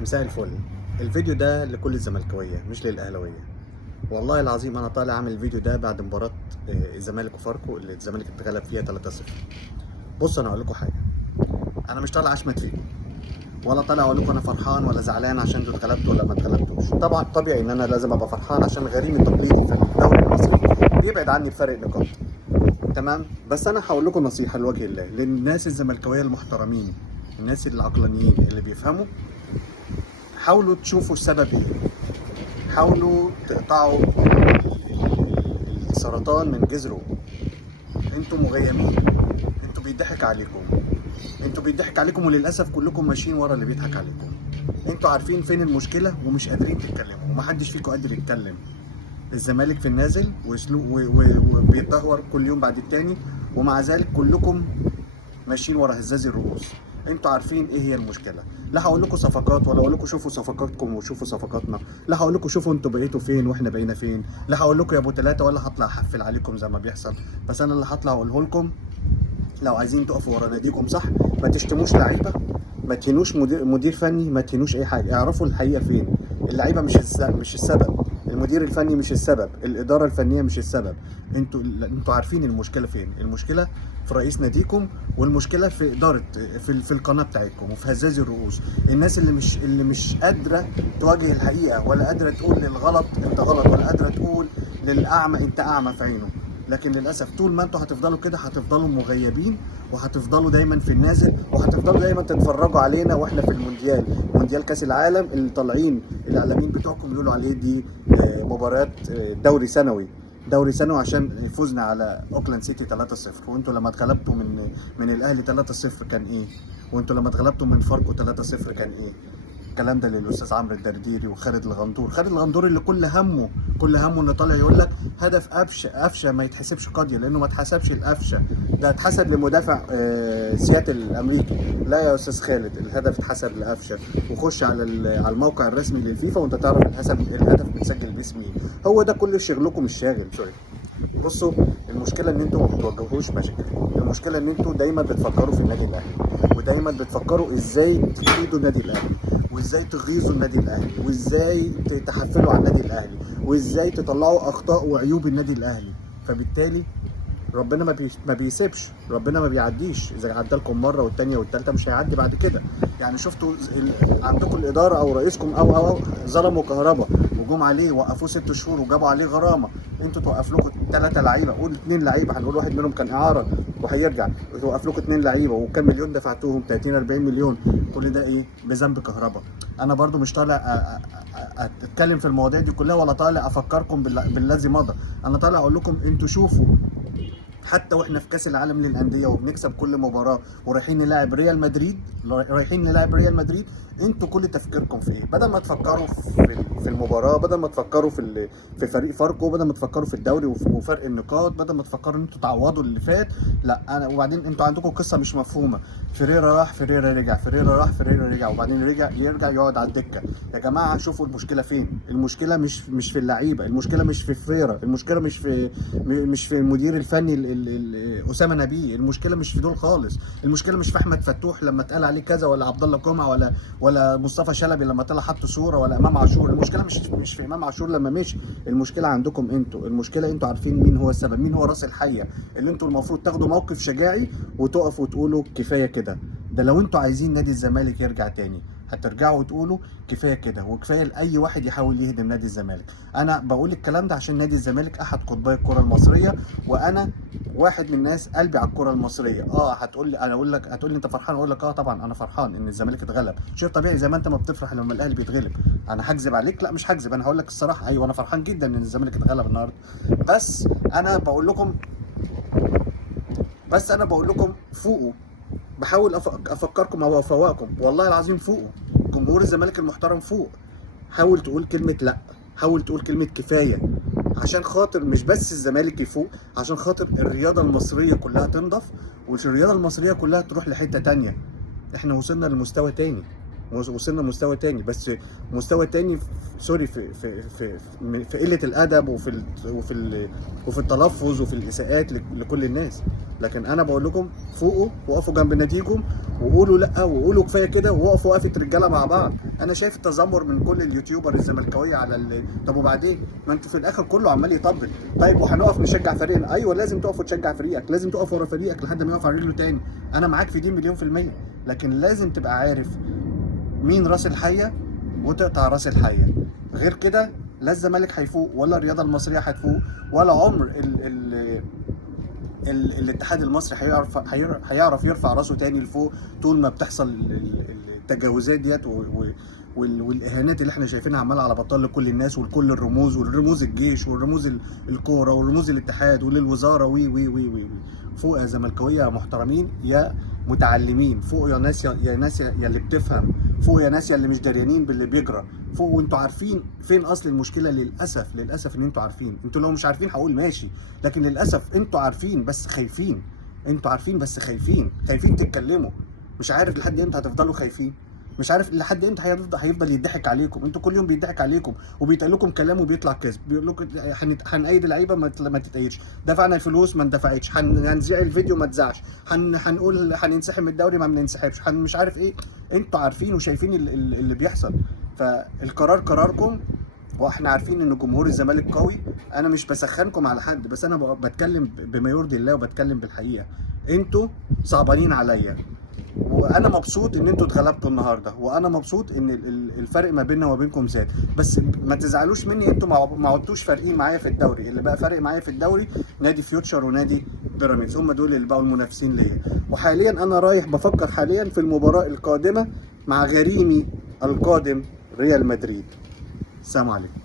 مساء الفل. الفيديو ده لكل الزملكاويه مش للاهلاويه. والله العظيم انا طالع اعمل الفيديو ده بعد مباراه الزمالك وفاركو اللي الزمالك اتغلب فيها 3-0. بص انا هقول لكم حاجه، انا مش طالع اشمت فيكم ولا طالع اقول لكم انا فرحان ولا زعلان عشان انتوا اتغلبتوا ولا ما اتغلبتوش. طبعا طبيعي ان انا لازم ابقى فرحان عشان غريمي التقليدي في الدوري المصري بيبعد عني بفرق نقاط. تمام، بس انا هقول لكم نصيحه لوجه الله للناس الزملكاويه المحترمين، الناس العقلانيين اللي بيفهموا. حاولوا تشوفوا السبب ايه، حاولوا تقطعوا السرطان من جذره. انتوا مغيمين، انتوا بيضحك عليكم، انتوا بيضحك عليكم، وللاسف كلكم ماشيين ورا اللي بيضحك عليكم. انتوا عارفين فين المشكله ومش قادرين تتكلموا، ومحدش فيكم قادر يتكلم. الزمالك في النازل وبيتدهور كل يوم بعد التاني، ومع ذلك كلكم ماشيين ورا هزاز الرؤوس. انتوا عارفين ايه هي المشكله. لا هقول لكم صفقات ولا اقول لكم شوفوا صفقاتكم وشوفوا صفقاتنا، لا هقول لكم شوفوا انتوا بقيتوا فين واحنا بقينا فين، لا هقول لكم يا ابو ثلاثه ولا هطلع احفل عليكم زي ما بيحصل. بس انا اللي هطلع اقوله لكم، لو عايزين تقفوا ورا ناديكم صح ما تشتموش لعيبه، ما تهينوش مدير فني، ما تهينوش اي حاجه. اعرفوا الحقيقه فين. اللعيبه مش السبب، المدير الفني مش السبب، الاداره الفنيه مش السبب. انتوا عارفين المشكله فين. المشكله في رئيس ناديكم، والمشكله في اداره في القناه بتاعتكم وفي هزاز الرؤوس. الناس اللي مش قادره تواجه الحقيقه، ولا قادره تقول للغلط انت غلط، ولا قادره تقول للاعمى انت اعمى في عينه. لكن للاسف طول ما انتوا هتفضلوا كده هتفضلوا مغيبين، وهتفضلوا دايما في النازل، وهتفضلوا دايما تتفرجوا علينا واحنا في المونديال، مونديال كاس العالم اللي طالعين الاعلاميين بتوعكم يقولوا عليه دي مباريات دوري سنوي عشان فوزنا على اوكلاند سيتي 3-0. وانتوا لما اتغلبتوا من الاهلي 3-0 كان ايه؟ وانتوا لما اتغلبتوا من فاركو 3-0 كان ايه؟ الكلام ده للاستاذ عمرو الدرديري وخالد الغندور، خالد الغندور اللي كل همه انه طالع يقول لك هدف قفشه ما يتحسبش قاضيه، لانه ما اتحسبش القفشه، ده اتحسب لمدافع سياتل الامريكي. لا يا استاذ خالد، الهدف اتحسب لقفشه، وخش على الموقع الرسمي للفيفا وانت تعرف الهدف متسجل باسم مين. هو ده كل شغلكم الشاغل. سوري. بصوا، المشكله ان انتوا ما بتواجهوش مشاكل، المشكله ان انتوا دايما بتفكروا في النادي الاهلي، ودايما بتفكروا ازاي تفيدوا النادي الاهلي، وازاي تغيظوا النادي الاهلي، وازاي تحفلوا على النادي الاهلي، وازاي تطلعوا اخطاء وعيوب النادي الاهلي. فبالتالي ربنا ما بيسيبش، ربنا ما بيعديش. اذا عدى لكم مره والثانيه والثالثه مش هيعدي بعد كده. يعني شفتوا عندكم الاداره او رئيسكم او ظلموا كهربا وجم عليه وقفوه 6 شهور وجابوا عليه غرامه. انتوا توقف لكم 3 لعيبه، قول 2 لعيبه، هنقول واحد منهم كان اعاره وهيرجع، توقف لكم 2 لعيبه وكم مليون دفعتوهم؟ 30 40 مليون. كل ده ايه؟ بذنب كهربا. انا برضو مش طالع اتكلم في المواضيع دي كلها، ولا طالع افكركم بالذي مضى. انا طالع اقول لكم انتوا شوفوا، حتى واحنا في كاس العالم للانديه وبنكسب كل مباراه ورايحين نلاعب ريال مدريد، انتوا كل تفكيركم في ايه؟ بدل ما تفكروا في المباراه، بدل ما تفكروا في فريق فاركو، بدل ما تفكروا في الدوري وفرق النقاط، بدل ما تفكروا ان انتوا تعوضوا اللي فات. لا انا وبعدين انتوا عندكم قصه مش مفهومه. فيريرا راح فيريرا رجع، فيريرا راح فيريرا رجع، وبعدين يرجع يقعد على الدكه. يا جماعه شوفوا المشكله فين. المشكله مش في اللعيبه، المشكله مش في فيرا، المشكله مش في المدير الفني اسامه نبيه، المشكله مش في دول خالص. المشكله مش في احمد فتوح لما اتقال عليه كذا، ولا عبد الله جمعه، ولا مصطفى شلبي لما طلع حط صوره، ولا امام عاشور. المشكله مش في امام عاشور لما مشي، المشكله عندكم انتوا. المشكله انتوا عارفين مين هو السبب، مين هو راس الحيه اللي انتوا المفروض تاخدوا موقف شجاعي وتقفوا وتقولوا كفايه كده. ده لو انتوا عايزين نادي الزمالك يرجع تاني هترجعوا وتقولوا كفايه كده، وكفايه لاي واحد يحاول يهدم نادي الزمالك. انا بقول الكلام ده عشان نادي الزمالك احد قطبي الكره المصريه، وانا واحد من الناس قلبي على الكره المصريه. هتقول لي انت فرحان؟ اقول لك طبعا انا فرحان ان الزمالك اتغلب، شيء طبيعي زي ما انت ما بتفرح لما الاهلي بيتغلب. انا هكذب عليك؟ لا مش هكذب، انا هقول لك الصراحه، ايوه انا فرحان جدا ان الزمالك اتغلب النهارده. بس انا بقول لكم فوقوا. بحاول افكركم او افوقكم، والله العظيم فوقوا. جمهور الزمالك المحترم فوق. حاول تقول كلمه لا، حاول تقول كلمه كفايه، عشان خاطر مش بس الزمالك يفوق، عشان خاطر الرياضه المصريه كلها تنضف، والرياضه المصريه كلها تروح لحته تانيه. احنا وصلنا لمستوى تاني، وصلنا لمستوى تاني، بس مستوى تاني سوري في قله الادب وفي التلفظ وفي الاساءات لكل الناس. لكن انا بقول لكم فوقوا، وقفوا جنب ناديكم، وقولوا لا، وقولوا كفايه كده، ووقفوا وقفه رجاله مع بعض. انا شايف التذمر من كل اليوتيوبر الزملكاويه على طب وبعدين؟ ما انتوا في الاخر كله عمال يطبل. طيب وهنقف نشجع فريقنا؟ ايوه لازم تقف وتشجع فريقك، لازم تقف ورا فريقك لحد ما يقف على رجله تاني. انا معاك في دي مليون في الميه، لكن لازم تبقى عارف مين راس الحيه وتقطع راس الحيه. غير كده لا الزمالك هيفوق، ولا الرياضه المصريه هتفوق، ولا عمر الاتحاد المصري هيعرف يرفع راسه تاني لفوق طول ما بتحصل التجاوزات ديت والاهانات اللي احنا شايفينها عماله على بطال لكل الناس ولكل الرموز، والرموز الجيش والرموز الكوره والرموز الاتحاد وللوزاره وي وي وي وي. فوق يا زملكاويه محترمين، يا متعلمين، فوق يا ناس، يا ناس يا اللي بتفهم، فوق يا ناس يا اللي مش دريانين باللي بيجرى، فوق وانتوا عارفين فين اصل المشكله. للاسف ان انتوا عارفين. انتوا لو مش عارفين هقول ماشي، لكن للاسف انتوا عارفين بس خايفين. انتوا عارفين بس خايفين تتكلموا. مش عارف لحد امتى هتفضلوا خايفين، مش عارف لحد امتى هيفضل يضحك عليكم. انتوا كل يوم بيضحك عليكم وبيتقال لكم كلام وبيطلع كذب. بيقول لكم هنأيد اللعيبه ما تتأيدش، دفعنا الفلوس ما اندفعتش، هنذيع الفيديو ما اتذاعش، هنقول هننسحب من الدوري ما بننسحبش، مش عارف ايه. انتوا عارفين وشايفين اللي بيحصل. فالقرار قراركم، واحنا عارفين ان جمهور الزمالك قوي. انا مش بسخنكم على حد، بس انا بتكلم بما يرضي الله وبتكلم بالحقيقه. انتوا صعبانين عليا، وانا مبسوط ان انتوا اتغلبتوا النهارده، وانا مبسوط ان الفرق ما بيننا وما بينكم زاد. بس ما تزعلوش مني، انتوا ما عدتوش فارقين معايا في الدوري. اللي بقى فارق معايا في الدوري نادي فيوتشر ونادي بيراميدز، هم دول اللي بقوا المنافسين ليا. وحاليا انا رايح بفكر حاليا في المباراه القادمه مع غريمي القادم ريال مدريد. السلام عليكم.